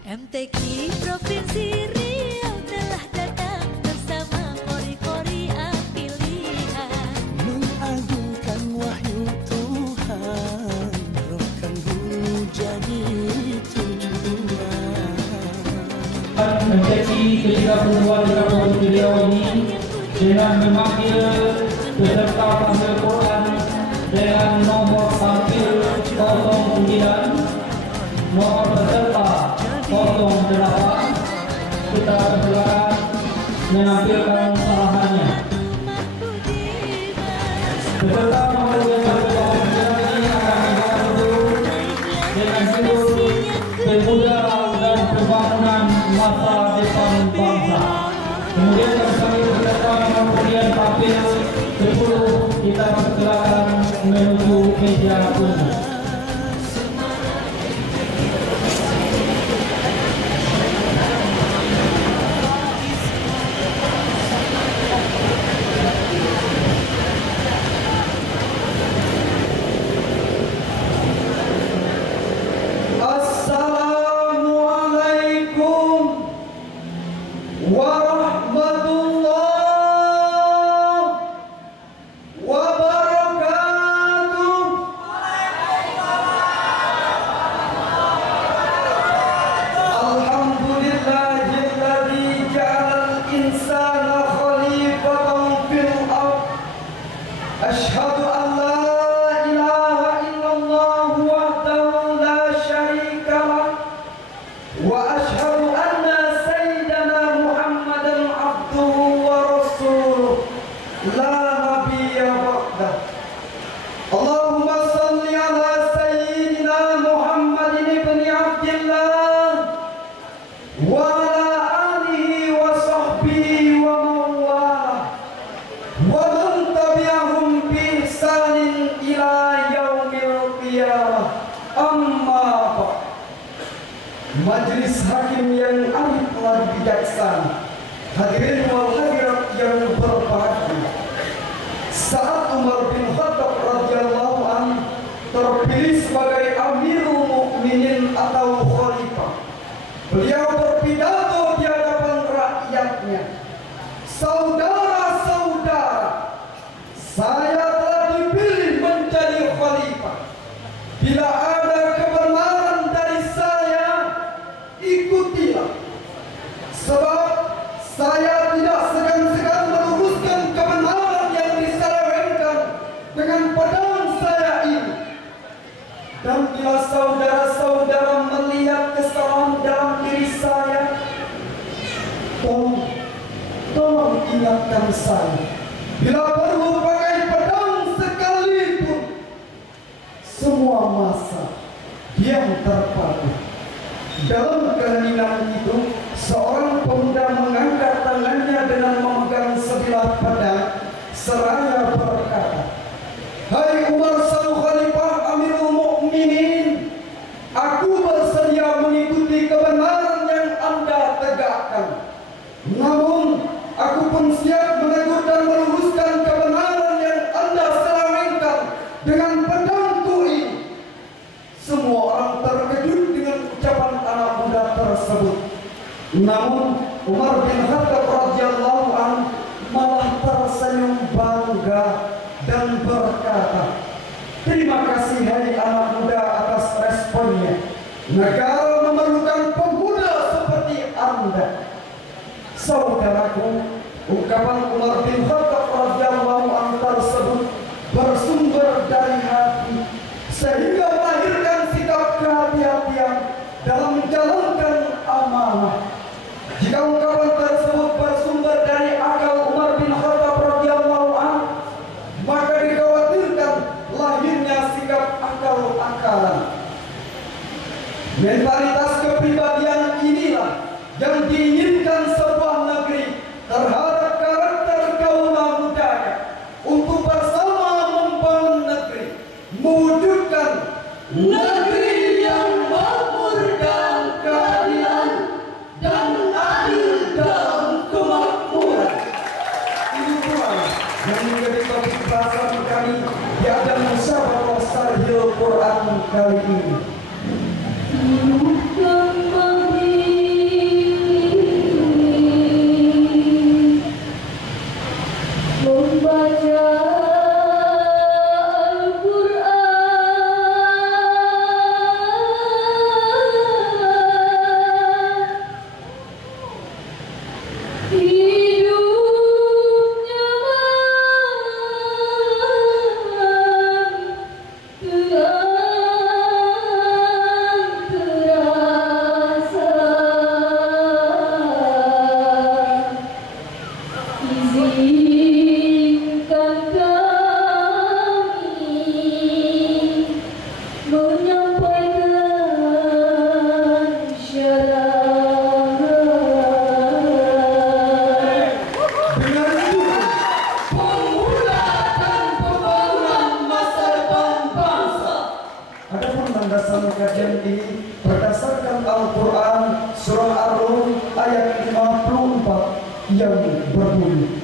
MTQ Provinsi Riau telah datang bersama kori-kori pilihan, mengagungkan wahyu Tuhan, rohkan hulu jadi tujuan. MTQ ke-32 di Provinsi Riau ini dengan memanggil peserta tampil Quran dengan nomor tampil 09, nomor peserta 08. Kita persilakan menampilkan salahannya. Peserta tampil ini akan dibantu dengan judul Pemuda dan Pembangunan Masa Depan Bangsa. Kemudian kami peserta kemudian tampil 10, kita persilakan menuju meja umum. Assalamualaikum warahmatullahi wabarakatuh. Alhamdulillahilladzi ja'alal insana khalifatan fil ardh. Asyhadu an la ilaha illallah wahdahu la syarika lah wa asyhadu anna sayyidana Muhammadan abduhu wa rasuluh la nabiyya ba'dah. Allahumma salli ala sayyidina Muhammadin ibn Abdillah wa ala alihi wa sahbihi wa mawalah wa man tabi'ahum bi ihsanin ila yaumil qiyamah. Amma ba'd. Majelis hakim yang arif dan bijaksana, hadirin wal hadirat yang berbahagia. Saat Umar bin Khattab radhiyallahu anhu terpilih sebagai Amirul Mukminin atau Khalifah, beliau berpidato di hadapan rakyatnya. Saudara-saudara, saya telah dipilih menjadi Khalifah. Bila ada kebenaran dari saya, ikutilah. Sebab saya tidak segan-segan meluruskan kebenaran yang diselewengkan dengan pedang saya ini. Dan bila saudara-saudara melihat kesalahan dalam diri saya, tolong ingatkan saya. Bila perlu pakai pedang sekalipun, semua masa diam terpadu. Dalam keheningan itu, seorang pemuda mengangkat tangannya dengan memegang sebilah pedang seraya berkata, "Hai Umar sang Khalifah Amirul Mukminin, aku bersedia mengikuti kebenaran yang Anda tegakkan. Namun, aku pun siap menegur dan meluruskan kebenaran yang Anda selewengkan dengan pedangku ini." Semua orang terkejut dengan ucapan anak muda tersebut. Namun Umar bin Khattab radhiyallahu anhu malah tersenyum bangga dan berkata, "Terima kasih hai anak muda atas responnya. Negara memerlukan pemuda seperti Anda." Saudaraku, ungkapan Umar bin Khattab radhiyallahu anhu tersebut bersumber dari hati, sehingga melahirkan sikap kehati-hatian dalam menjalankan amanah. Jika ungkapan tersebut bersumber dari akal Umar bin Khattab radhiyallahu anhu, maka dikhawatirkan lahirnya sikap akal-akalan. Mentalitas kepribadian inilah yang diinginkan sebuah negeri terhadap karakter kaula mudanya untuk bersama membangun negeri, mewujudkan negeri yang makmur dan keadilan dan adil dalam kemakmuran. Ini pula yang menjadi topik bahasan kami di ajang musyawarah Sarhil Quran kali ini. yang berbunyi.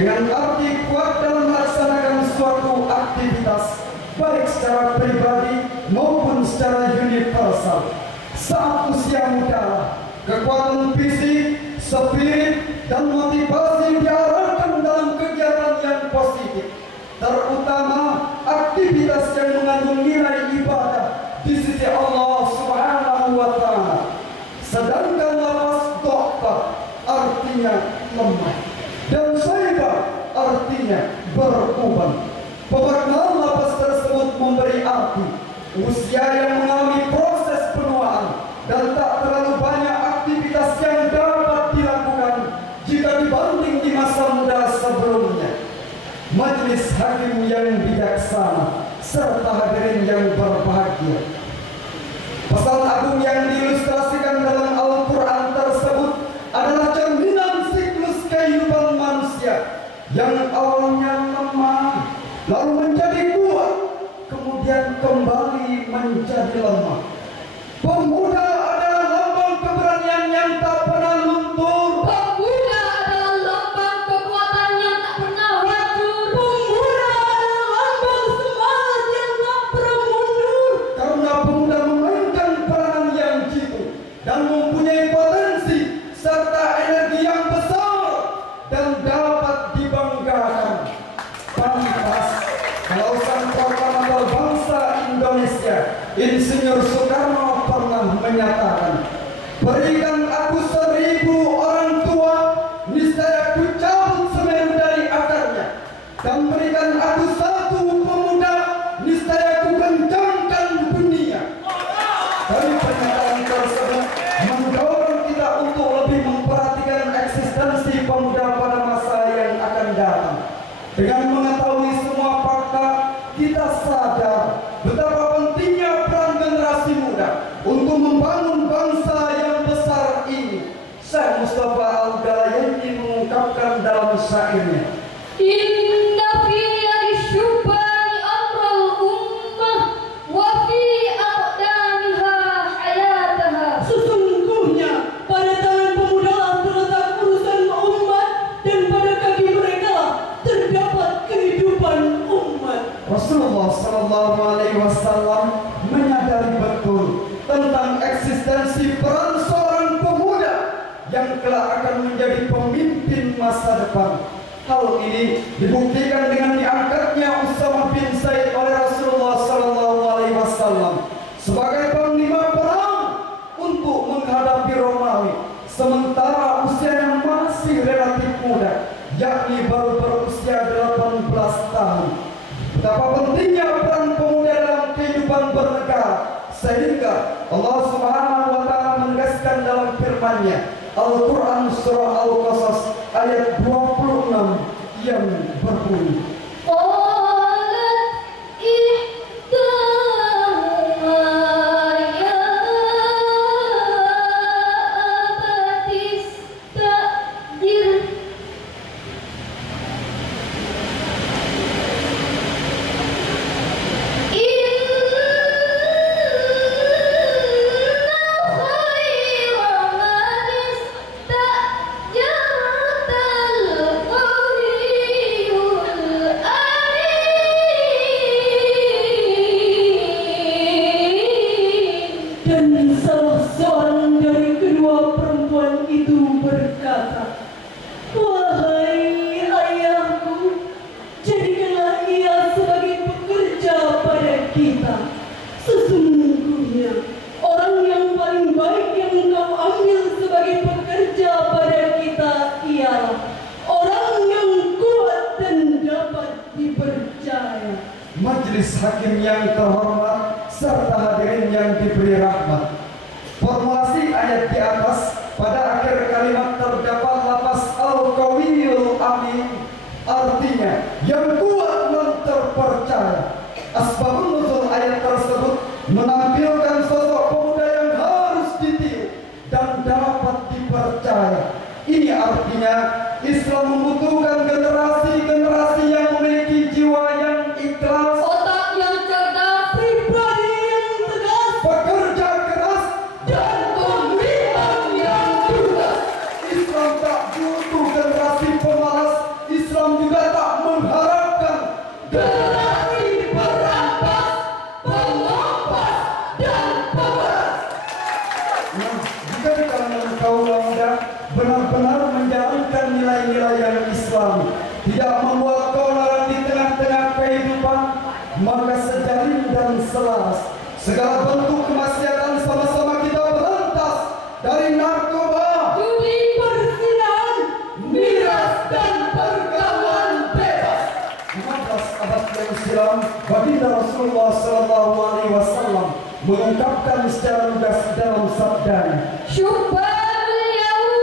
Dengan arti kuat dalam melaksanakan suatu aktivitas, baik secara pribadi maupun secara universal. Saat usia muda, kekuatan fisik, spirit, dan motivasi diarahkan dalam kegiatan yang positif, terutama aktivitas yang mengandung nilai ibadah di sisi Allah Subhanahu wa Ta'ala. Sedangkan lafaz dha'fa artinya lemah, dan syaiba artinya beruban. Pemaknaan lafaz tersebut memberi arti usia yang mengalami proses penuaan dan tak terlalu banyak aktivitas yang dapat dilakukan jika dibanding di masa muda sebelumnya. Majelis hakim yang bijaksana serta hadirin yang berbahagia, pesan agung yang diilustrasikan dalam Al-Quran tersebut adalah cerminan siklus kehidupan manusia yang awalnya lemah, lalu menjadi kuat, kemudian kembali menjadi lemah. Pemuda adalah lambang keberanian yang tak pernah luntur. Pemuda adalah lambang kekuatan yang tak pernah hancur. Pemuda adalah lambang semangat yang tak pernah mundur. Karena pemuda memainkan peranan yang jitu dan mempunyai potensi serta energi yang besar dan dapat dibanggakan. Pantas kalau sang proklamator bangsa Indonesia, Insinyur Soekarno pernah menyatakan, berikan aku 1000 orang tua, niscaya ku cabut Semeru dari akarnya, dan berikan aku 1 pemuda, niscaya ku kencangkan dunia. Dan kita sadar betapa pentingnya peran generasi muda untuk membangun bangsa yang besar ini. Syekh Mustafa Al-Ghalayani mengungkapkan dalam syairnya, Inna fi syubani amral ummah wa fi aqdamiha hayataha. Sesungguhnya pada tangan pemuda terletak urusan umat, dan pada kaki mereka terdapat kehidupan umat. Rasulullah Sallallahu Alaihi Wasallam menyadari betul tentang eksistensi peran seorang pemuda yang kelak akan menjadi pemimpin masa depan. Hal ini dibuktikan dengan diangkatnya Usamah bin Zaid oleh Rasulullah Sallallahu Alaihi Wasallam sebagai panglima perang untuk menghadapi Romawi, sementara usianya masih relatif muda, yakni baru berusia 18 tahun. Betapa pentingnya peran pemuda dalam kehidupan bernegara, sehingga Allah Subhanahu wa taala menegaskan dalam firman-Nya Al-Quran Surah Al-Qasas ayat 26 yang berbunyi, Qalat ihdahuma ya abati istajir. Dan salah seorang dari kedua perempuan itu berkata, "Wahai ayahku, jadikanlah ia sebagai pekerja pada kita. Sesungguhnya orang yang paling baik yang engkau ambil sebagai pekerja pada kita ialah orang yang kuat dan dapat dipercaya." Majelis hakim yang terhormat serta hadirin yang diberi rahmat, formulasi ayat di atas pada akhir kalimat terdapat lafaz al-qawiyul amin, artinya yang kuat dan terpercaya. Asbabun nuzul ayat tersebut menampilkan sosok pemuda yang harus ditiru dan dapat dipercaya. Ini artinya Islam membutuhkan generasi-generasi yang memiliki jiwa yang ikhlas, Otak yang cerdas, Pribadi yang tegas pekerja keras, dan pemimpin yang cerdas. Islam tak butuh generasi pemalas. Islam juga tak mengharapkan Generasi perampas, pengompas, dan pemeras. Nah, jika di kalangan kaum muda benar-benar menjalankan nilai-nilai yang Islam, tidak membuat keonaran di tengah-tengah kehidupan, maka sejalin dan selaras segala bentuk kemaksiatan sama-sama kita berantas, dari narkoba, Judi, perzinahan, miras, dan pergaulan bebas. 15 abad yang silam, baginda Rasulullah Sallallahu Alaihi Wasallam mengungkapkan secara lugas dalam sabdanya, syubbanul yaum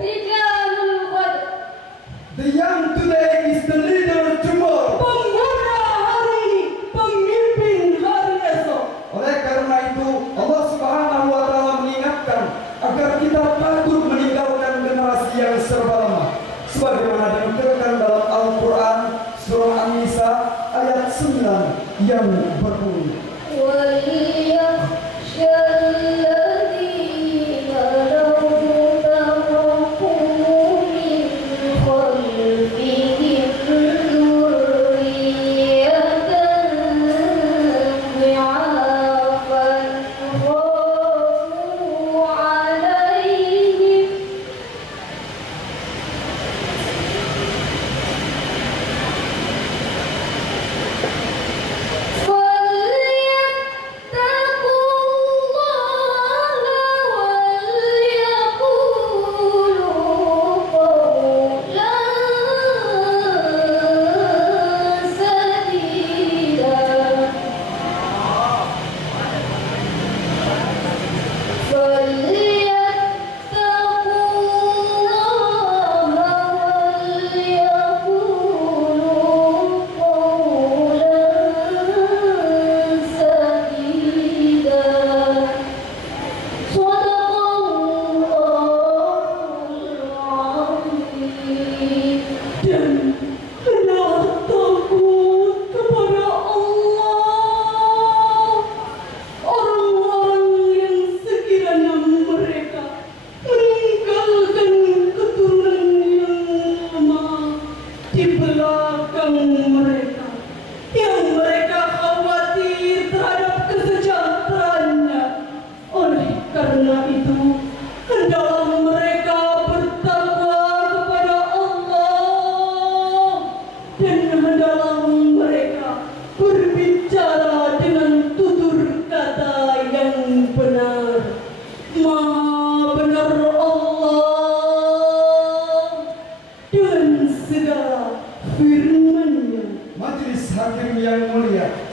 rijalul ghad. "The young today is the leader tomorrow." Pemuda hari ini, pemimpin hari esok. Oleh karena itu, Allah Subhanahu wa taala mengingatkan agar kita patut meninggalkan generasi yang serba lemah, sebagaimana dinuturkan dalam Al-Qur'an surah An-Nisa ayat 9 yang berbunyi, وَلْيَخْشَ الَّذِينَ لَوْ تَرَكُوا مِنْ خَلْفِهِمْ ذُرِّيَّةً ضِعَافًا خَافُوا عَلَيْهِمْ فَلْيَتَّقُوا اللَّهَ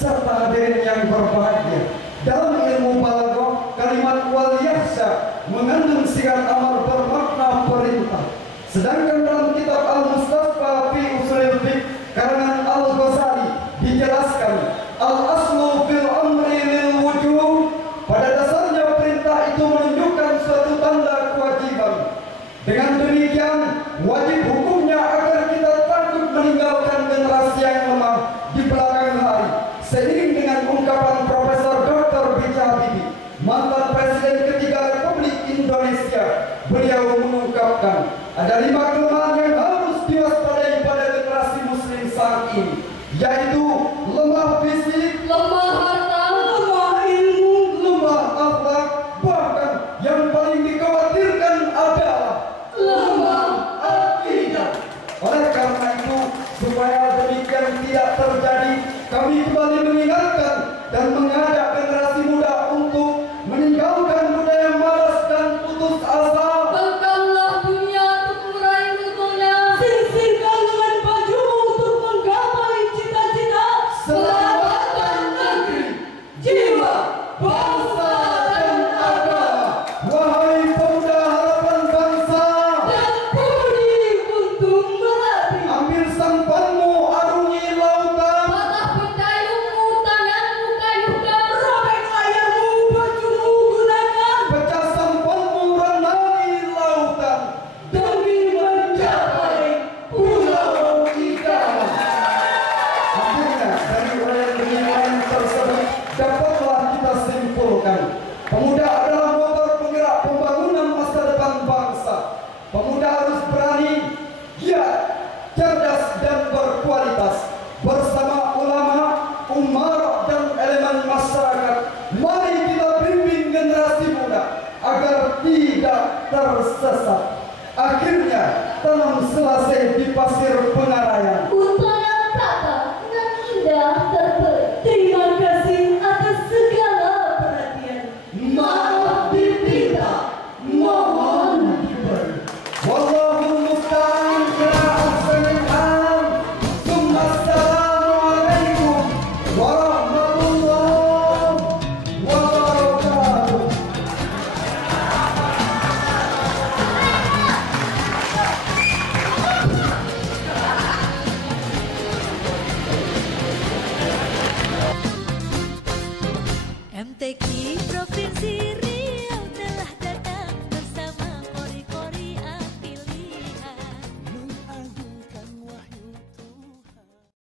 serta hadirin yang berbahagia. Dalam ilmu balaghah, kalimat wal yakhsha mengandung sigat amar bermakna perintah. Sedangkan dalam kitab Al-Mustafa fi Ushul Fiqh karangan Al-Ghazali dijelaskan al-aslu fil amri lil wujub. Pada dasarnya perintah itu menunjukkan suatu tanda kewajiban. Dengan demikian wajib hukumnya agar kita takut meninggalkan generasi yang lemah di belakang hari. Seiring dengan ungkapan Profesor Dr. B.J. Habibie, mantan Presiden ketiga Republik Indonesia, beliau mengungkapkan ada 5 kelemahan yang harus diwaspadai pada generasi Muslim saat ini, yaitu lemah fisik, lemah harta, lemah ilmu, lemah akhlak, bahkan yang paling dikhawatirkan adalah lemah akidah. Oleh karena itu, supaya demikian tidak terjadi, kami kembali mengingatkan dan mengajak generasi muda untuk meninggalkan budaya malas dan putus asa. Bekallah dunia untuk meraih mutunya. sisihkan dengan bajumu untuk menggapai cita-cita. Selamatkan negeri, jiwa, bangsa, dan agama. Wahai pemuda harapan bangsa, Dan budi untuk melati. ambil sampanmu arungi lautan. Patah pecayungmu, tanganmu kayuhkan. Robek layarmu, bajumu gunakan. Pecah sampanmu renangi lautan. Demi mencapai pulau idaman. Akhirnya dari uraian tersebut dapatlah kita simpulkan, pemuda adalah motor penggerak pembangunan masa depan bangsa. Pemuda harus berani, giat, cerdas dan berkualitas. Bersama ulama, umarok dan elemen masyarakat, mari kita bimbing generasi muda agar tidak tersesat. Akhirnya tanam selesai di pasir Pengarayan. Utara kata nan indah terbeli. Terima kasih atas segala perhatian. Maaf dipinta, mohon diberi. Wallahul musta'an ala ahsanil hal. Assalamualaikum warahmatullahi wabarakatuh. MTQ Provinsi